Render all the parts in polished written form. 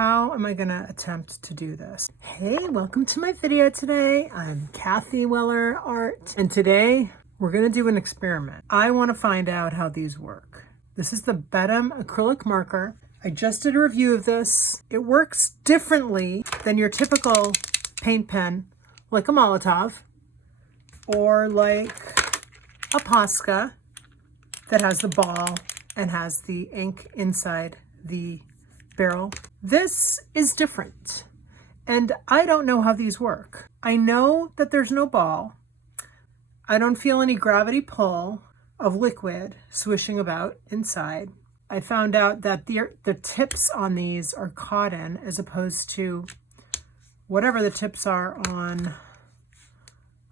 how am I gonna attempt to do this? Hey, welcome to my video today. I'm Kathy Weller Art, and today we're gonna do an experiment. I wanna find out how these work. This is the Betem acrylic marker. I just did a review of this. It works differently than your typical paint pen, like a Molotov, or like a Posca that has the ball and has the ink inside the barrel. This is different, and I don't know how these work. I know that there's no ball. I don't feel any gravity pull of liquid swishing about inside. I found out that the tips on these are cotton as opposed to whatever the tips are on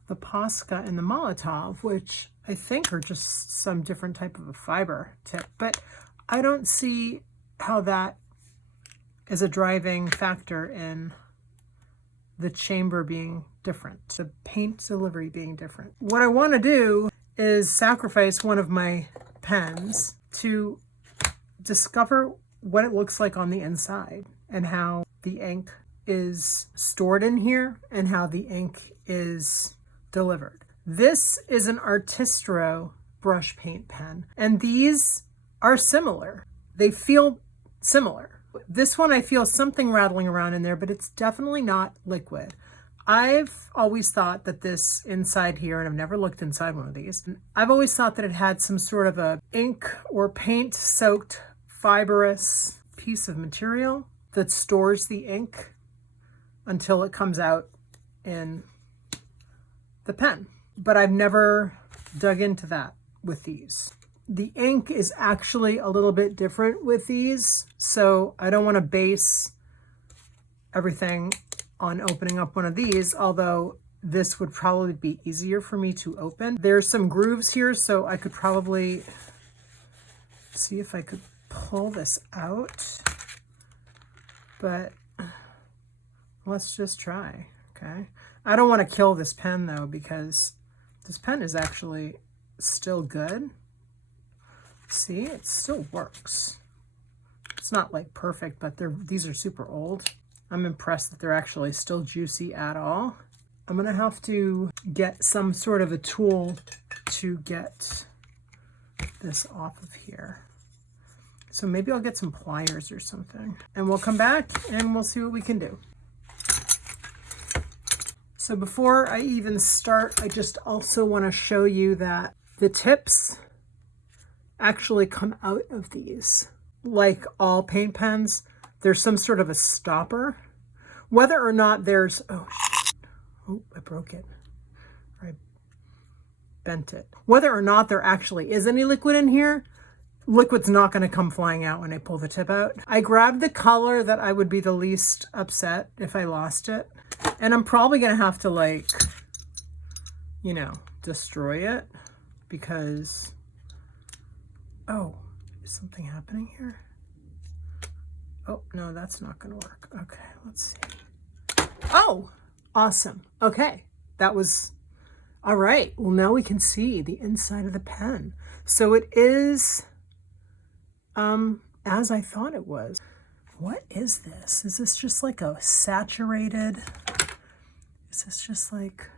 the Posca and the Molotov, which I think are just some different type of a fiber tip, but I don't see how that is a driving factor in the chamber being different, the paint delivery being different. What I want to do is sacrifice one of my pens to discover what it looks like on the inside and how the ink is stored in here and how the ink is delivered. This is an Artistro Brush Paint pen, and these are similar. They feel similar. This one, I feel something rattling around in there, but it's definitely not liquid. I've always thought that this inside here, and I've never looked inside one of these, I've always thought that it had some sort of a ink or paint soaked fibrous piece of material that stores the ink until it comes out in the pen. But I've never dug into that with these. The ink is actually a little bit different with these, so I don't want to base everything on opening up one of these, although this would probably be easier for me to open. There's some grooves here, so I could probably see if I could pull this out, but let's just try, okay? I don't want to kill this pen though, because this pen is actually still good. See, it still works. It's not like perfect, but these are super old. I'm impressed that they're actually still juicy at all. I'm gonna have to get some sort of a tool to get this off of here. So maybe I'll get some pliers or something, and we'll come back and we'll see what we can do. So before I even start, I just also want to show you that the tips actually come out of these. Like all paint pens, there's some sort of a stopper. Whether or not there's, oh, I broke it. Or I bent it. Whether or not there actually is any liquid in here, liquid's not going to come flying out when I pull the tip out. I grabbed the color that I would be the least upset if I lost it. And I'm probably going to have to, like, you know, destroy it because, oh, is something happening here? Oh, no, that's not going to work. Okay, let's see. Oh, awesome. Okay, that was, all right. Well, now we can see the inside of the pen. So it is as I thought it was. What is this? Is this just like a saturated, is this just like,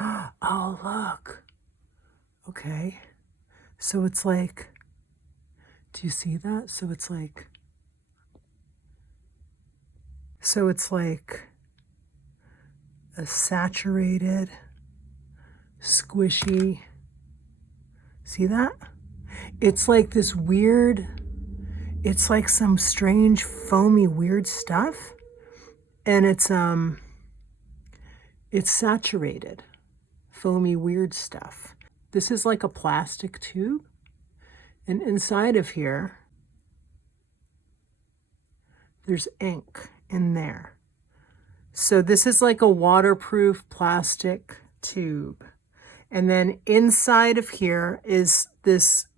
oh, look. Okay. So it's like, do you see that? So it's like a saturated, squishy, see that? It's like this weird, it's like some strange foamy weird stuff, and it's saturated foamy weird stuff. This is like a plastic tube, and inside of here there's ink in there. So this is like a waterproof plastic tube, and then inside of here is this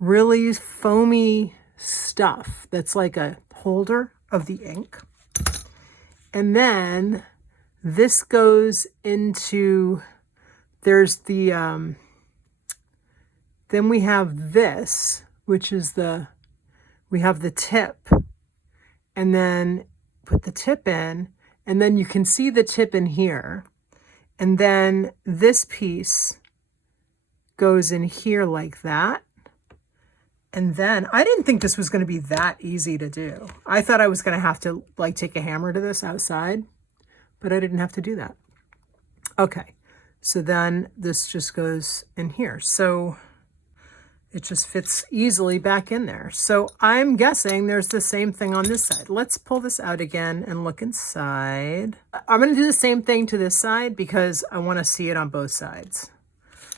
really foamy stuff that's like a holder of the ink. And then this goes into, there's the then we have this, which is we have the tip, and then put the tip in, and then you can see the tip in here. And then this piece goes in here like that. And then I didn't think this was going to be that easy to do. I thought I was going to have to like take a hammer to this outside, but I didn't have to do that. Okay, so then this just goes in here. So it just fits easily back in there. So I'm guessing there's the same thing on this side. Let's pull this out again and look inside. I'm going to do the same thing to this side because I want to see it on both sides.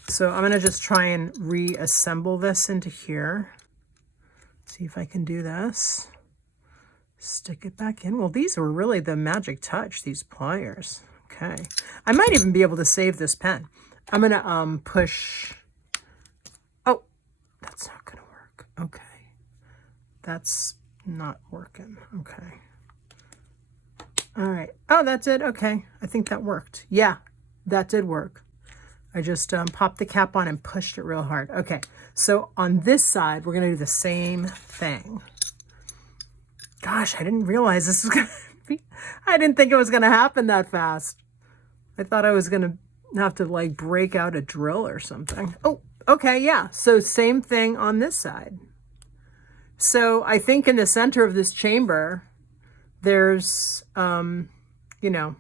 So I'm going to just try and reassemble this into here. See if I can do this. Stick it back in. Well, these were really the magic touch, these pliers. Okay. I might even be able to save this pen. I'm going to push... Oh, that's not going to work. Okay. That's not working. Okay. All right. Oh, that's it. Okay. I think that worked. Yeah, that did work. I just popped the cap on and pushed it real hard. Okay, so on this side, we're going to do the same thing. Gosh, I didn't realize this was going to be... I didn't think it was going to happen that fast. I thought I was going to have to, like, break out a drill or something. Oh, okay, yeah. So same thing on this side. So I think in the center of this chamber, there's, you know,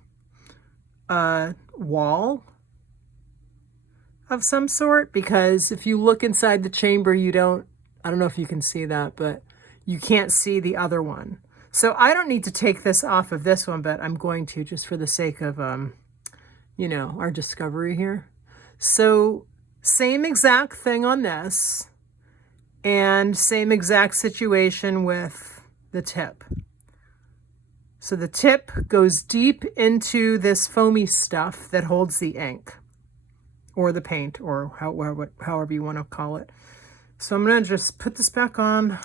a wall of some sort, because if you look inside the chamber, I don't know if you can see that, but you can't see the other one. So I don't need to take this off of this one, but I'm going to just for the sake of, you know, our discovery here. So same exact thing on this and same exact situation with the tip. So the tip goes deep into this foamy stuff that holds the ink, or the paint, or however you want to call it. So I'm going to just put this back on.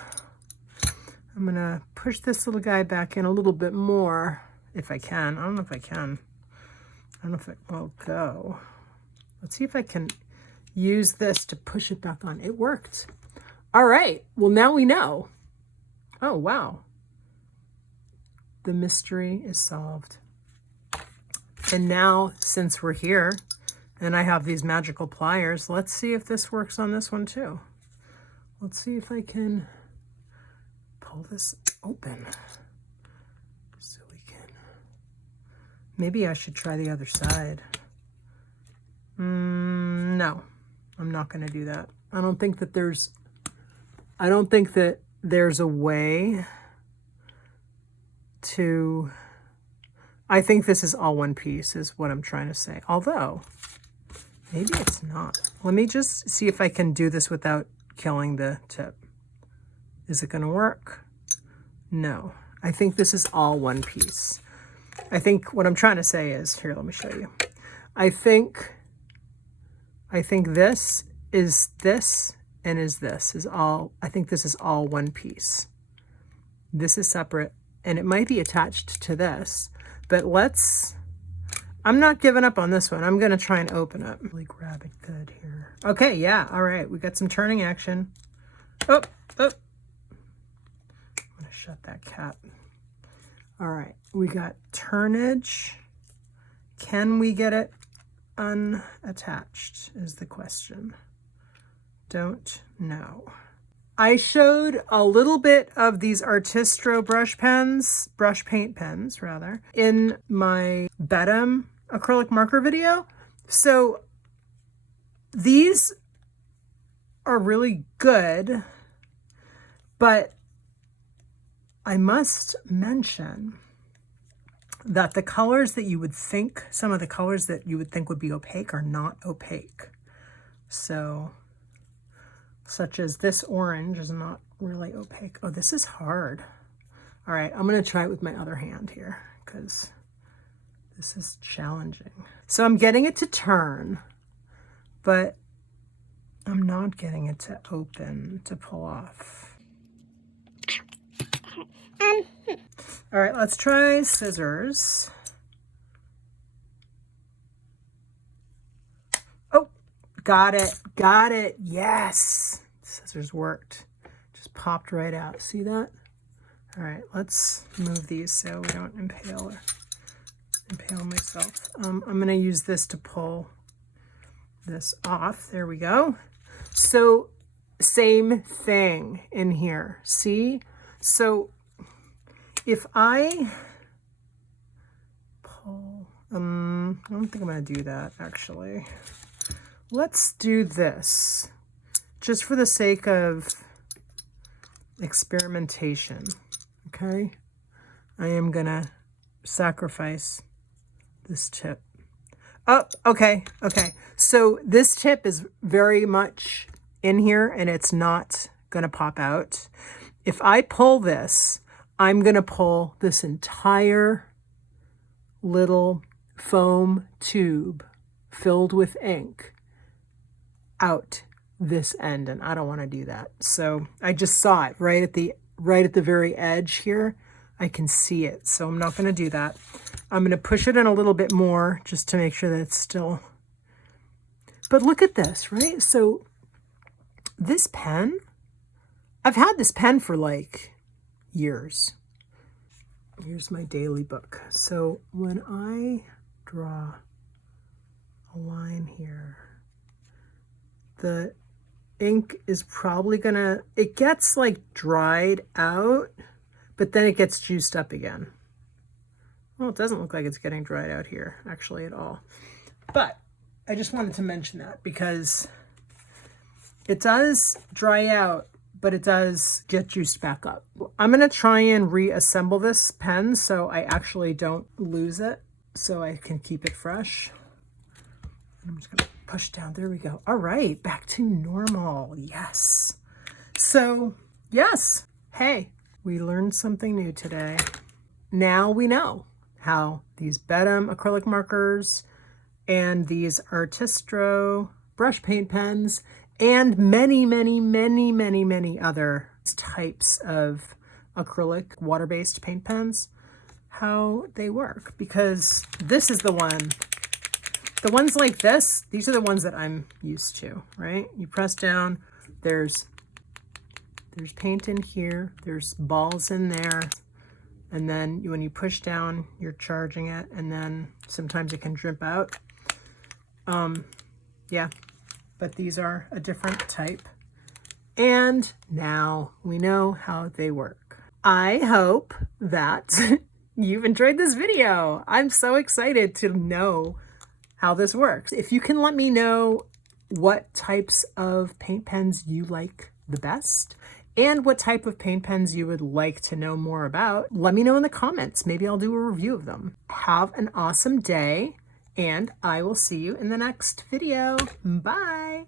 I'm going to push this little guy back in a little bit more, if I can. I don't know if I can. I don't know if it will go. Let's see if I can use this to push it back on. It worked. All right. Well, now we know. Oh, wow. The mystery is solved. And now, since we're here, and I have these magical pliers, let's see if this works on this one too. Let's see if I can pull this open. So we can... Maybe I should try the other side. No, I'm not going to do that. I don't think that there's a way to... I think this is all one piece is what I'm trying to say. Although... maybe it's not. Let me just see if I can do this without killing the tip. Is it going to work? No. I think this is all one piece. I think what I'm trying to say is, here, let me show you. I think this is this and is all, I think this is all one piece. This is separate and it might be attached to this, but I'm not giving up on this one. I'm going to try and open it. Really grab it good here. Okay, yeah, all right. We got some turning action. Oh. I'm going to shut that cap. All right, we got turnage. Can we get it unattached is the question. Don't know. I showed a little bit of these Artistro brush paint pens, rather, in my Betem acrylic marker video. So these are really good, but I must mention that the colors that you would think, some of the colors that you would think would be opaque are not opaque. So, such as this orange is not really opaque. Oh, this is hard. All right, I'm gonna try it with my other hand here because this is challenging. So I'm getting it to turn, but I'm not getting it to open, to pull off. All right, let's try scissors. Oh, got it, yes. Scissors worked. Just popped right out, see that? All right, let's move these so we don't impale myself. I'm gonna use this to pull this off. There we go. So same thing in here, see? So if I pull, I don't think I'm gonna do that actually. Let's do this just for the sake of experimentation, okay? I am gonna sacrifice this tip. Oh, okay. So this tip is very much in here and it's not gonna pop out. If I pull this, I'm gonna pull this entire little foam tube filled with ink out this end, and I don't want to do that. So I just saw it right at the very edge here. I can see it, so I'm not going to do that. I'm going to push it in a little bit more just to make sure that it's still. But look at this, right? So this pen, I've had this pen for like years. Here's my daily book. So when I draw a line here, the ink is probably gonna, it gets like dried out, but then it gets juiced up again. Well, it doesn't look like it's getting dried out here actually at all. But I just wanted to mention that because it does dry out, but it does get juiced back up. I'm gonna try and reassemble this pen so I actually don't lose it, so I can keep it fresh. I'm just gonna push down, there we go. All right, back to normal, yes. So, yes, hey, we learned something new today. Now we know how these Betem acrylic markers and these Artistro brush paint pens and many other types of acrylic water-based paint pens, how they work. Because this is the ones like this, these are the ones that I'm used to, right? You press down, there's paint in here, there's balls in there, and then when you push down, you're charging it, and then sometimes it can drip out. Yeah, but these are a different type. And now we know how they work. I hope that you've enjoyed this video. I'm so excited to know how this works. If you can let me know what types of paint pens you like the best and what type of paint pens you would like to know more about, let me know in the comments. Maybe I'll do a review of them. Have an awesome day, and I will see you in the next video. Bye.